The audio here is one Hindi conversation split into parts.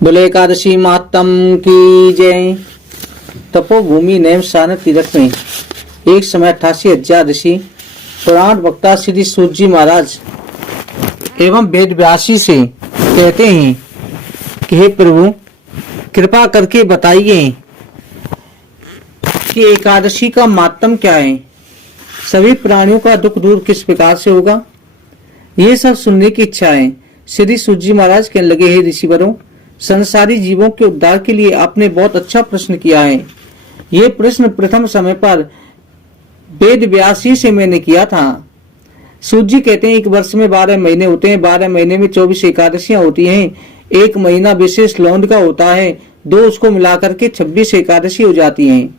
बोले एकादशी महात्म की जय। तपोभूमि नैमिषारण्य तीर्थ में एक समय 88,000 ऋषि पुराण वक्ता श्री सूत जी महाराज एवं वेद व्यासी से कहते हैं कि हे प्रभु, कृपा करके बताइए कि एकादशी का महात्म क्या है। सभी प्राणियों का दुख दूर किस प्रकार से होगा, ये सब सुनने की इच्छा है। श्री सूत जी महाराज कहने लगे, हे ऋषिवरों, संसारी जीवों के उद्धार के लिए आपने बहुत अच्छा प्रश्न किया है। ये प्रश्न प्रथम समय पर वेद व्यासी से मैंने किया था। सूत जी कहते हैं, एक वर्ष में 12 महीने होते हैं, 12 महीने में 24 एकादशियां होती हैं। एक महीना विशेष लौंड का होता है, 2 उसको मिलाकर के 26 एकादशी हो जाती हैं।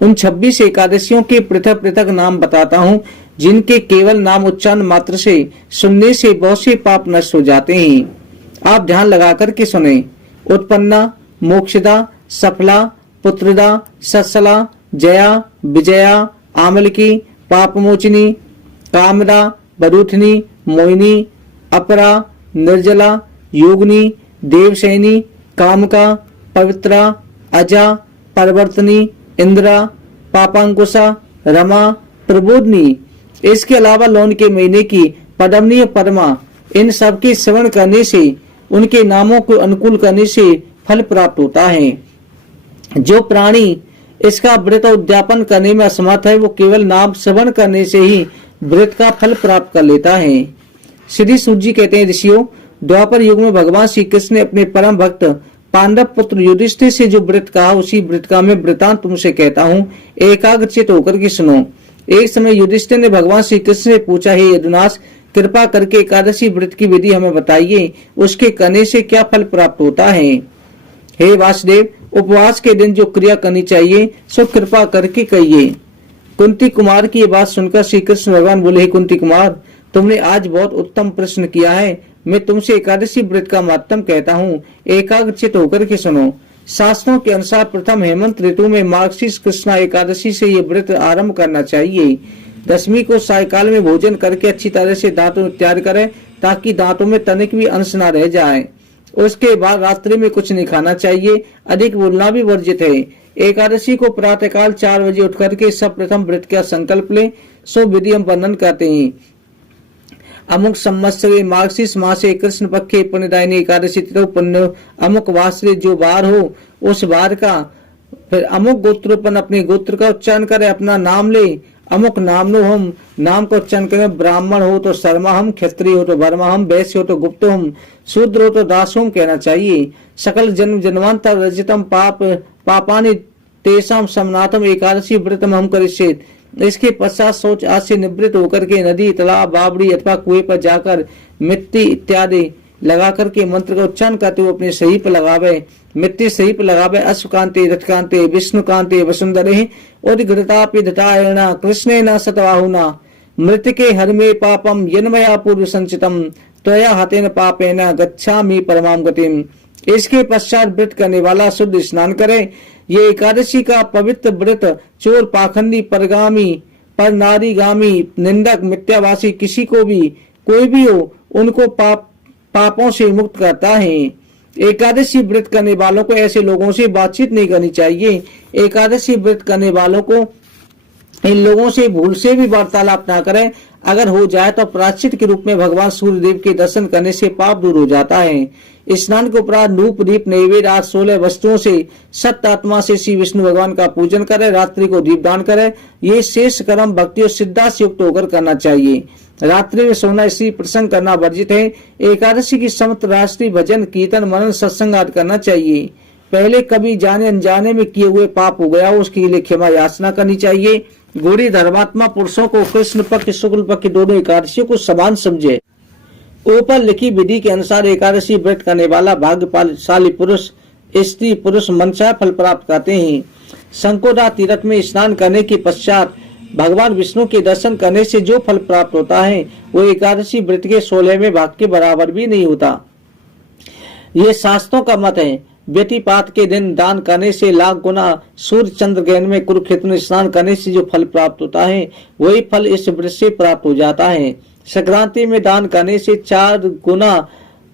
उन 26 एकादशियों के पृथक पृथक नाम बताता हूँ, जिनके केवल नाम उच्चारण मात्र से सुनने से बहुत से पाप नष्ट हो जाते हैं। आप ध्यान लगा करके सुने। उत्पन्ना, मोक्षदा, सफला, पुत्रदा, सत्सला, जया, विजया, आमलकी, पापमोचिनी, कामदा, बरूथनी, मोहिनी, अपरा, निर्जला, योगिनी, देवसैनी, कामका, पवित्रा, अजा, परिवर्तनी, इंद्रा, पापांकुशा, रमा, प्रबोधनी। इसके अलावा लौन के महीने की पदमनी, परमा, इन सब के श्रवण करने से, उनके नामों को अनुकूल करने से फल प्राप्त होता है। जो प्राणी इसका व्रत उद्यापन करने में असमर्थ है, वो केवल नाम श्रवण करने से ही व्रत का फल प्राप्त कर लेता है। श्री सूत जी कहते हैं, ऋषियों, द्वापर युग में भगवान श्री कृष्ण ने अपने परम भक्त पांडव पुत्र युधिष्ठिर से जो व्रत कहा, उसी व्रत का मैं वृतांत तुमसे कहता हूँ, एकाग्रचित होकर के सुनो। एक समय युधिष्ठिर ने भगवान श्री कृष्ण से पूछा, हे यदुनाथ, कृपा करके एकादशी व्रत की विधि हमें बताइए, उसके करने से क्या फल प्राप्त होता है। हे वासुदेव, उपवास के दिन जो क्रिया करनी चाहिए सो कृपा करके कहिए। कुंती कुमार की ये बात सुनकर श्री कृष्ण भगवान बोले, हे कुंती कुमार, तुमने आज बहुत उत्तम प्रश्न किया है। मैं तुमसे एकादशी व्रत का महत्व कहता हूँ, एकाग्रचित होकर के सुनो। शास्त्रों के अनुसार प्रथम हेमंत ऋतु में मार्गशीर्ष कृष्णा एकादशी से ये व्रत आरंभ करना चाहिए। दशमी को सायकाल में भोजन करके अच्छी तरह से दांतों तैयार करें, ताकि दांतों में तनिक भी अंश न रह जाए। उसके बाद रात्रि में कुछ नहीं खाना चाहिए, अधिक बोलना भी वर्जित है। एकादशी को प्रातःकाल 4 बजे उठ करके सब प्रथम व्रत का संकल्प ले। सो विधि हम वर्णन करते हैं। अमुक संवत्सरे मार्गशीर्ष मासे कृष्ण पक्षे पुण्यदायिनी एकादशी तिथौ पुण्य अमुक वासरे जो बार हो, उस बार का फिर अमुक गोत्रोपन अपने गोत्र का उच्चारण करे, अपना नाम ले। अमुक नामनो हम नाम को उच्चारण करें। ब्राह्मण हो तो शर्मा हम, क्षत्रिय हो तो वर्मा हम, वैश्य हो तो गुप्त हम, शूद्र हो तो दास हम कहना चाहिए। सकल जन्म जन्मांतर रजितम पाप पापानि तेषाम समनाथम एकादशी व्रतम हम करिष्येत। इसके पश्चात शौच आज से निवृत्त होकर के नदी, तालाब, बावड़ी अथवा कुएं पर जाकर मिट्टी इत्यादि लगा करके मंत्र का उच्चारण करते हुए अपने शरीर पर लगावे। मिट्टी शरीर पर लगावे। अश्वकांते, रथकांते, विष्णुकांते, वसुंधरे उद्घृतापि धृतायण कृष्णेन शतबाहुना मृतके हरमे पापम यन्मया पूर्व संचितम त्वया हतेन पापेन गच्छामि परमाम गतिम। इसके पश्चात व्रत करने वाला शुद्ध स्नान करे। ये एकादशी का पवित्र व्रत चोर, पाखंडी, परगामी, पर नारीगामी, निंदक, मिथ्याभाषी किसी को भी कोई भी हो, उनको पापों से मुक्त करता है। एकादशी व्रत करने वालों को ऐसे लोगों से बातचीत नहीं करनी चाहिए। एकादशी व्रत करने वालों को इन लोगों से भूल से भी वार्तालाप ना करें। अगर हो जाए तो प्रायश्चित के रूप में भगवान सूर्यदेव के दर्शन करने से पाप दूर हो जाता है। स्नान के उपरांत धूप, दीप, नैवेद्य आदि 16 वस्तुओं से सत्य आत्मा से श्री विष्णु भगवान का पूजन करे। रात्रि को दीपदान करे। ये शेष कर्म भक्ति और सिद्धा से युक्त होकर करना चाहिए। रात्रि में सोना, स्त्री प्रसंग करना वर्जित है। एकादशी की समस्त राष्ट्रीय भजन, कीर्तन, मनन, सत्संग आदि करना चाहिए। पहले कभी जाने अनजाने में किए हुए पाप हो गया हो, उसके लिए क्षमा याचना करनी चाहिए। गौड़ी धर्मात्मा पुरुषों को कृष्ण पक्ष, शुक्ल पक्ष दोनों एकादशियों को समान समझे। ऊपर लिखी विधि के अनुसार एकादशी व्रत करने वाला भाग्यशाली पुरुष, स्त्री पुरुष मनसा फल प्राप्त करते हैं। संकोदा तीर्थ में स्नान करने के पश्चात भगवान विष्णु के दर्शन करने से जो फल प्राप्त होता है, वो एकादशी व्रत के 16वें भाग के बराबर भी नहीं होता। ये शास्त्रों का मत है। व्यतिपात के दिन दान करने से लाख गुना, सूर्य चंद्र ग्रहण में कुरुक्षेत्र में स्नान करने से जो फल प्राप्त होता है, वही फल इस व्रत से प्राप्त हो जाता है। संक्रांति में दान करने से 4 गुना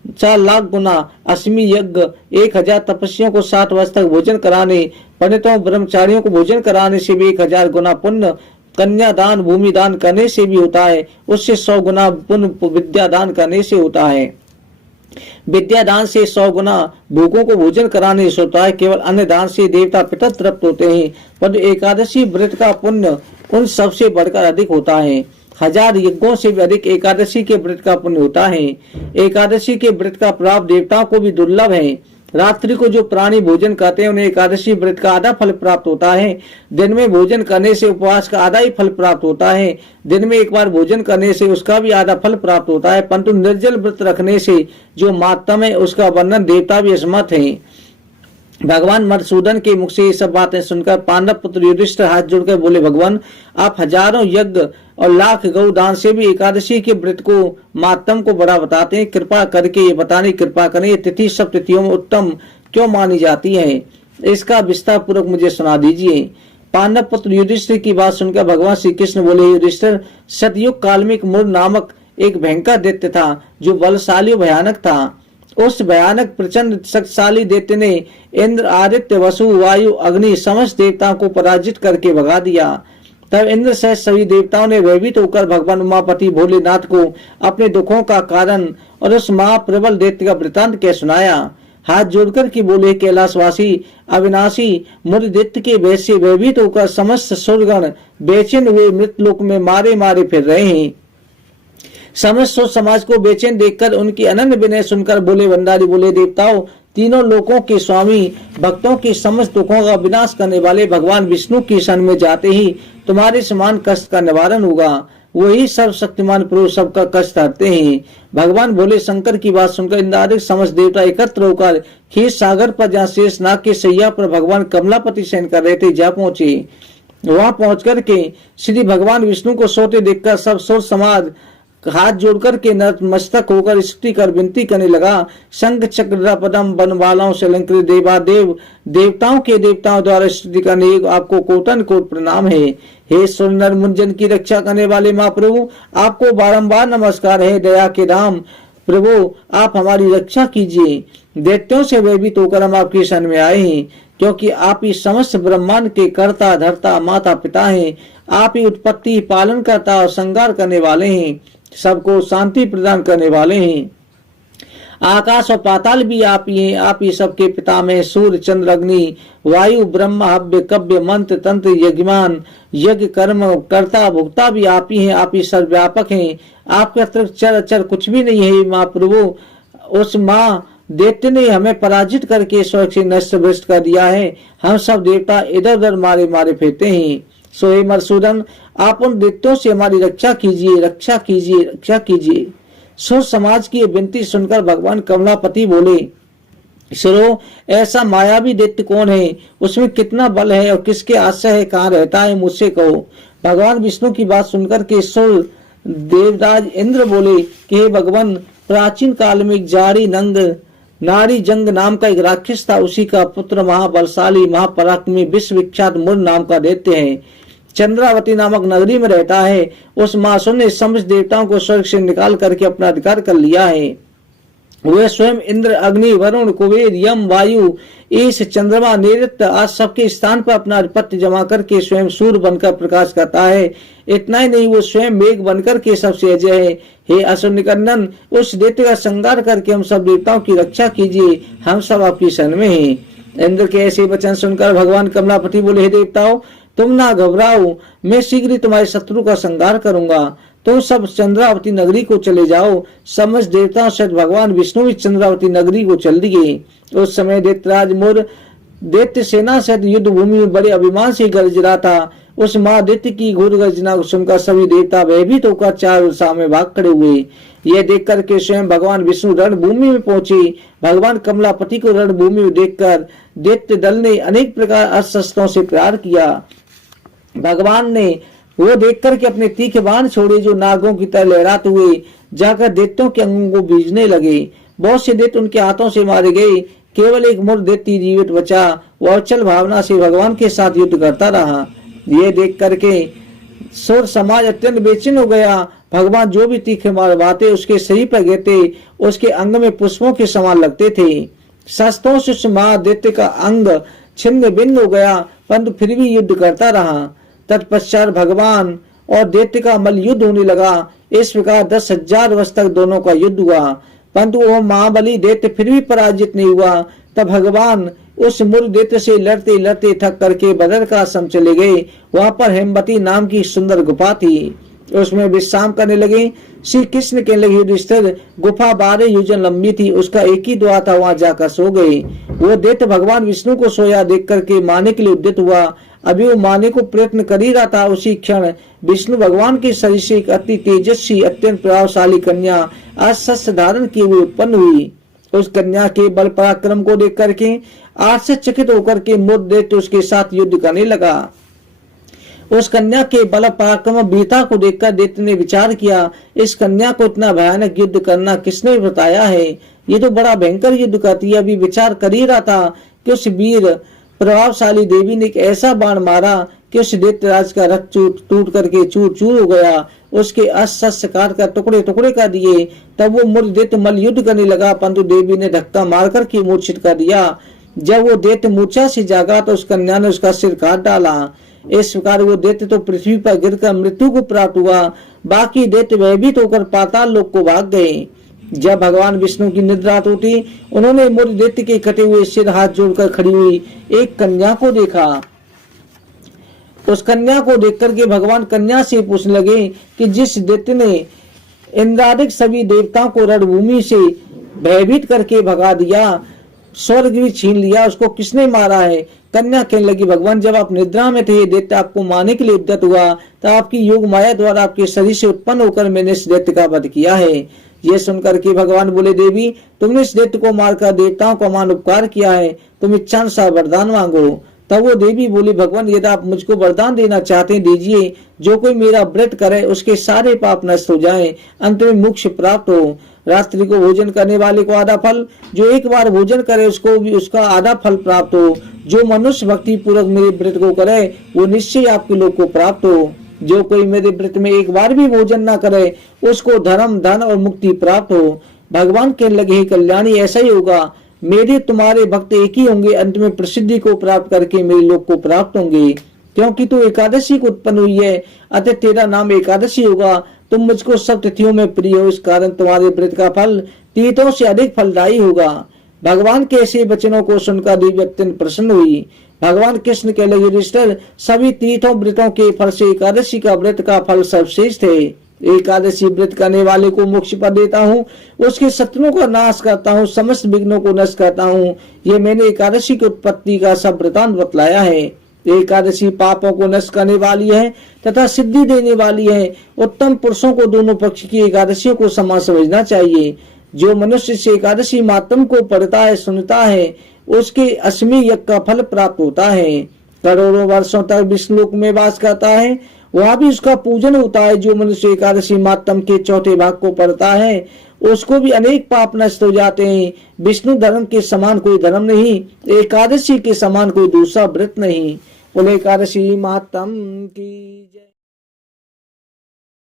4 लाख गुना अश्मी यज्ञ, 1000 तपस्वियों को 7 वर्ष तक भोजन कराने, पंडितों ब्रह्मचारियों को भोजन कराने से भी 1000 गुना पुण्य, कन्या दान भूमि दान करने से भी होता है, उससे 100 गुना पुण्य विद्या दान करने से होता है। विद्या दान से 100 गुना भूखों को भोजन कराने से होता है। केवल अन्न दान से देवता पितर तृप्त होते हैं, पर एकादशी व्रत का पुण्य उन सबसे बढ़कर अधिक होता है। 1000 यज्ञों से भी अधिक एकादशी के व्रत का पुण्य होता है। एकादशी के व्रत का प्राप्त देवताओं को भी दुर्लभ है। रात्रि को जो प्राणी भोजन करते हैं उन्हें एकादशी व्रत का आधा फल प्राप्त होता है। दिन में भोजन करने से उपवास का आधा ही फल प्राप्त होता है। दिन में एक बार भोजन करने से उसका भी आधा फल प्राप्त होता है, परंतु निर्जल व्रत रखने से जो महात्म है उसका वर्णन देवता भी असमर्थ है। भगवान मधुसूदन के मुख से ये सब बातें सुनकर पांडव पुत्र युधिष्ठिर हाथ जोड़कर बोले, भगवान आप हजारों यज्ञ और लाख गौ दान से भी एकादशी के व्रत को महात्म को बड़ा बताते हैं। कृपा करके ये बताने कृपा करें, ये तिथि सब तिथियों में उत्तम क्यों मानी जाती है, इसका विस्तार पूर्वक मुझे सुना दीजिए। पांडव पुत्र युधिष्ठिर की बात सुनकर भगवान श्री कृष्ण बोले, युधिष्ठिर सतयुग काल में एक मुर नामक एक भयंकर दैत्य था जो बलशाली और भयानक था। उस भयानक प्रचंड शक्तिशाली दैत्य ने इंद्र, आदित्य, वसु, वायु, अग्नि समस्त देवताओं को पराजित करके भगा दिया। तब इंद्र सहित सभी देवताओं ने भयभीत होकर भगवान उमापति भोलेनाथ को अपने दुखों का कारण और उस महाप्रबल दैत्य का वृतांत कह सुनाया। हाथ जोड़कर की बोले, कैलाशवासी अविनाशी मुर दैत्य के भय से भयभीत होकर समस्त सुरगण बेचैन हुए मृतलोक में मारे मारे फिर रहे हैं। समस्त समाज को बेचैन देखकर उनकी अनन्य विनय सुनकर बोले भंडारी बोले, देवताओं तीनों लोकों के स्वामी भक्तों के समस्त दुखों का विनाश करने वाले भगवान विष्णु की शरण में जाते ही तुम्हारे समान कष्ट का निवारण होगा। वही सर्वशक्तिमान प्रभु सबका कष्ट हरते हैं। भगवान भोले शंकर की बात सुनकर इंद्रादिक समस्त देवता एकत्र होकर क्षीर सागर पर जहाँ शेषनाग के सैया पर भगवान कमलापति शयन कर रहे थे जा पहुंचे। वहां पहुंच करके श्री भगवान विष्णु को सोते देखकर सब सुर समाज हाथ जोड़कर के नतमस्तक होकर स्तुति कर विनती करने लगा। शंख चक्र पदम बनवालाओं से अलंकृत देवादेव देवताओं के देवताओं द्वारा स्तुति करने आपको कोटन कोट प्रणाम है। हे सुंदर मुंजन की रक्षा करने वाले महाप्रभु आपको बारंबार नमस्कार है। दया के धाम प्रभु आप हमारी रक्षा कीजिए। दैत्यों से भयभीत होकर हम आपकी शरण में आए हैं, क्योंकि आप ही समस्त ब्रह्मांड के कर्ता धर्ता माता पिता हैं। आप ही उत्पत्ति पालन करता और संहार करने वाले हैं, सबको शांति प्रदान करने वाले हैं। आकाश और पाताल भी आप ही हैं। आप ही सबके पिता में सूर्य चंद्र अग्नि वायु ब्रह्मा हव्य कव्य मंत्र तंत्र यज्ञमान यज्ञ कर्म कर्ता भुक्ता भी आप ही हैं। आप ही सर्वव्यापक हैं। आपके अतिरिक्त चर अचर कुछ भी नहीं है। महाप्रभु उस माँ दैत्य ने हमें पराजित करके स्वर्ग से नष्ट भ्रष्ट कर दिया है। हम सब देवता इधर उधर मारे मारे फिरते हैं। सो हे मधुसूदन आप उन दैत्यों से हमारी रक्षा कीजिए, रक्षा कीजिए, रक्षा कीजिए। सुर समाज की विनती सुनकर भगवान कमलापति बोले, सुरो ऐसा मायावी दैत्य कौन है, उसमें कितना बल है और किसके आश्रय है, कहाँ रहता है, मुझसे कहो। भगवान विष्णु की बात सुनकर के सुर देवराज इंद्र बोले कि हे भगवान प्राचीन काल में एक जारी नंग नारी जंग नाम का एक राक्षस था। उसी का पुत्र महाबलशाली महापराक्रमी विश्वविख्यात मुर नाम का दैत्य है। चंद्रावती नामक नगरी में रहता है। उस मासुर ने समस्त देवताओं को स्वर्ग से निकाल करके अपना अधिकार कर लिया है। वह स्वयं इंद्र अग्नि वरुण कुबेर यम वायु ईश चंद्रमा नैऋत्य आज सबके स्थान पर अपना आधिपत्य जमा करके स्वयं सूर्य बनकर प्रकाश करता है। इतना ही नहीं वो स्वयं मेघ बनकर के सबसे अजय है। हे असुर निकंदन उस दैत्य का संहार करके हम सब देवताओं की रक्षा कीजिए, हम सब आपकी शरण में हैं। इंद्र के ऐसे वचन सुनकर भगवान कमलापति बोले, हे देवताओं तुम ना घबराओ, मैं शीघ्र ही तुम्हारे शत्रु का संहार करूंगा। तुम सब चंद्रावती नगरी को चले जाओ। समस्त देवताओं सहित भगवान विष्णु भी चंद्रावती नगरी को चल दिए। उस समय दैत्यराज मुर दैत्य सेना सहित युद्ध भूमि में बड़े अभिमान से गरज रहा था। उस महादैत्य की घोर गर्जना को सुनकर सभी देवता भयभीत होकर चारों दिशा में भाग खड़े हुए। यह देख करके स्वयं भगवान विष्णु रणभूमि में पहुंचे। भगवान कमलापति को रणभूमि में देखकर दैत्य दल ने अनेक प्रकार अस्त्रों से प्रहार किया। भगवान ने वो देख करके अपने तीखे बाण छोड़े जो नागों की तरह लहराते हुए जाकर दैत्यों के अंगों को बीजने लगे। बहुत से दैत्य उनके हाथों से मारे गए। केवल एक मुर दैत्य जीवित बचा। वह अचल भावना से भगवान के साथ युद्ध करता रहा। ये देख करके सुर समाज अत्यंत बेचैन हो गया। भगवान जो भी तीखे मारवाते उसके शरीर पर गिरते उसके अंग में पुष्पों के समान लगते थे। शस्त्रों से महादैत्य का अंग छिन्न भिन्न हो गया, परंतु फिर भी युद्ध करता रहा। तत्पश्चात भगवान और दैत्य का मल युद्ध होने लगा। इस प्रकार 10,000 वर्ष तक दोनों का युद्ध हुआ, परंतु वह महाबली दैत्य फिर भी पराजित नहीं हुआ। तब भगवान उस मूर्ख दैत्य से लड़ते लड़ते थक करके बदर का आश्रम चले गए। वहां पर हेमवती नाम की सुंदर गुफा थी, उसमें विश्राम करने लगे। श्री कृष्ण के लगे युधिष्ठिर, गुफा 12 योजन लंबी थी, उसका एक ही द्वार था, वहां जाकर सो गए। वो दैत्य भगवान विष्णु को सोया देख करके मारने के लिए उद्यत हुआ। अभी वो मारने को प्रयत्न कर ही रहा था, उसी क्षण विष्णु भगवान के शरीर से एक अति तेजस्वी अत्यंत प्रभावशाली कन्या अस्त्र धारण किए हुए उत्पन्न हुई। उस कन्या के बल पराक्रम को देख करके आश्चर्यचकित होकर के मूर्ख दैत्य उसके साथ युद्ध करने लगा। उस कन्या के बल पराक्रम वीरता को देखकर दैत्य ने विचार किया, इस कन्या को इतना भयानक युद्ध करना किसने बताया है? ये तो बड़ा भयंकर युद्ध करती है। अभी विचार कर ही रहा था कि उस वीर प्रभावशाली देवी ने एक ऐसा बाण मारा कि उस दैत्यराज का रक्त टूट करके चूर चूर हो गया, उसके अस्त्र काट कर टुकड़े टुकड़े कर दिए। तब वो मूर्ख दैत्य मल युद्ध करने लगा, परंतु देवी ने धक्का मार करके मूर्छित कर दिया। जब वो दैत्य मूर्छा से जागा तो उस कन्या ने उसका सिर काट डाला। इस प्रकार वो दैत्य तो पृथ्वी पर गिरकर मृत्यु को प्राप्त हुआ। बाकी दैत्य भयभीत होकर पाताल लोक को भाग गए। जब भगवान विष्णु की निद्रा टूटी, उन्होंने मूर्ख दैत्य के कटे हुए सिर हाथ जोड़कर खड़ी हुई एक कन्या को देखा। उस कन्या को देख करके भगवान कन्या से पूछने लगे कि जिस दैत्य ने इंद्रादिक सभी देवताओं को रणभूमि से भयभीत करके भगा दिया, स्वर्ग भी छीन लिया, उसको किसने मारा है? कन्या कहने लगी, भगवान जब आप निद्रा में थे दैत्य आपको मारने के लिए उद्यत हुआ, तो आपकी योग माया द्वारा आपके शरीर से उत्पन्न होकर मैंने इस दैत्य का वध किया है। ये सुनकर के भगवान बोले, देवी तुमने इस दैत्य को मारकर देवताओं का मान उपकार किया है, तुम इच्छानुसार वरदान मांगो। तब वो देवी बोली, भगवान यदि आप मुझको वरदान देना चाहते हैं दीजिए। जो कोई मेरा व्रत करे उसके सारे पाप नष्ट हो जाएं, अंत में मोक्ष प्राप्त हो। रात्रि को भोजन करने वाले को आधा फल, जो एक बार भोजन करे उसको भी उसका आधा फल प्राप्त हो। जो मनुष्य भक्ति पूर्वक मेरे व्रत को करे वो निश्चय आपके लोक को प्राप्त हो। जो कोई मेरे व्रत में एक बार भी भोजन न करे उसको धर्म धन और मुक्ति प्राप्त हो। भगवान कहने लगे, कल्याणी ऐसा ही होगा, मेरे तुम्हारे भक्त एक ही होंगे, अंत में प्रसिद्धि को प्राप्त करके मेरे लोक को प्राप्त होंगे। क्योंकि तू एकादशी को उत्पन्न हुई है, अतः तेरा नाम एकादशी होगा। तुम मुझको सब तिथियों में प्रिय हो, इस कारण तुम्हारे व्रत का फल तीर्थों से अधिक फलदायी होगा। भगवान के ऐसे वचनों को सुनकर देवी अत्यंत प्रसन्न हुई। भगवान कृष्ण के लिए युधिष्ठिर, सभी तीर्थों व्रतों के फल से एकादशी का व्रत का फल सर्वश्रेष्ठ है। एकादशी व्रत करने वाले को मोक्ष पद देता हूँ, उसके शत्रुओं का नाश करता हूँ, समस्त विघ्नों को नष्ट करता हूँ। ये मैंने एकादशी की उत्पत्ति का सब वृतांत बतलाया है। एकादशी पापों को नष्ट करने वाली है तथा सिद्धि देने वाली है। उत्तम पुरुषों को दोनों पक्ष की एकादशियों को समान समझना चाहिए। जो मनुष्य से एकादशी मातम को पढ़ता है सुनता है, उसके अश्मी यज्ञ का फल प्राप्त होता है। करोड़ों वर्षों तक विष्णुलोक में वास करता है, वहां भी उसका पूजन होता है। जो मनुष्य एकादशी मातम के चौथे भाग को पढ़ता है उसको भी अनेक पाप नष्ट हो जाते हैं। विष्णु धर्म के समान कोई धर्म नहीं, एकादशी के समान कोई दूसरा व्रत नहीं। बोले एकादशी मातम की जय।